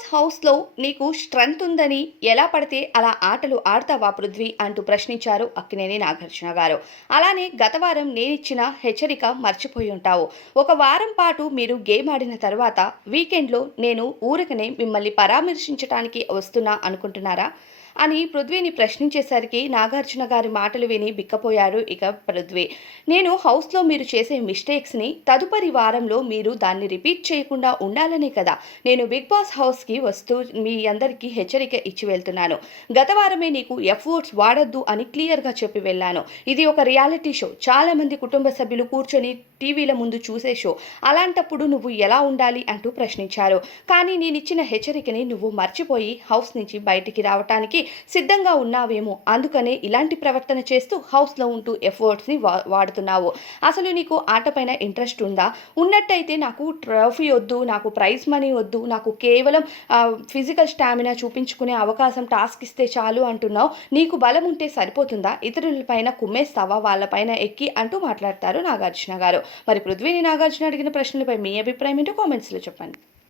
Boss హౌస్లో నీకు strength ఉందని ఎలా పడితే అలా ఆటలు ఆడతావా పృథ్వీ అంటూ ప్రశ్నించారు అక్కినేని నాగార్జున గారు. అలానే గత వారం నేనిచ్చిన హెచ్చరిక మర్చిపోయి ఉంటావు. ఒక వారం పాటు మీరు గేమ్ ఆడిన తర్వాత వీకెండ్లో నేను ఊరికనే మిమ్మల్ని పరామర్శించడానికి వస్తున్నా అనుకుంటున్నారా? అని పృథ్వీని ప్రశ్నించేసరికి నాగార్జున గారి మాటలు విని బిక్కపోయాడు ఇక పృథ్వీ. నేను హౌస్లో మీరు చేసే మిస్టేక్స్ని తదుపరి వారంలో మీరు దాన్ని రిపీట్ చేయకుండా ఉండాలనే కదా. నేను బిగ్ బాస్ హౌస్కి వస్తూ మీ అందరికీ హెచ్చరిక ఇచ్చి వెళ్తున్నాను. గత వారమే నీకు ఎఫ్ వర్డ్స్ వాడొద్దు అని క్లియర్గా చెప్పి వెళ్ళాను. ఇది ఒక రియాలిటీ షో. చాలామంది కుటుంబ సభ్యులు కూర్చొని టీవీల ముందు చూసే షో. అలాంటప్పుడు నువ్వు ఎలా ఉండాలి అంటూ ప్రశ్నించారు. కానీ నేనిచ్చిన హెచ్చరికని నువ్వు మర్చిపోయి హౌస్ నుంచి బయటికి రావటానికి సిద్ధంగా ఉన్నావేమో. అందుకనే ఇలాంటి ప్రవర్తన చేస్తూ హౌస్లో ఉంటూ ఎఫర్ట్స్ని వా వాడుతున్నావు. అసలు నీకు ఆటపైన ఇంట్రెస్ట్ ఉందా? ఉన్నట్టయితే నాకు ట్రోఫీ వద్దు నాకు ప్రైజ్ మనీ వద్దు నాకు కేవలం ఫిజికల్ స్టామినా చూపించుకునే అవకాశం టాస్క్ ఇస్తే చాలు అంటున్నావు. నీకు బలం ఉంటే సరిపోతుందా? ఇతరులపైన కుమ్మేస్తావా? వాళ్ళపైన ఎక్కి అంటూ మాట్లాడతారు నాగార్జున గారు. మరి పృథ్వీని నాగార్జున అడిగిన ప్రశ్నలపై మీ అభిప్రాయం ఏంటో కామెంట్స్లో చెప్పండి.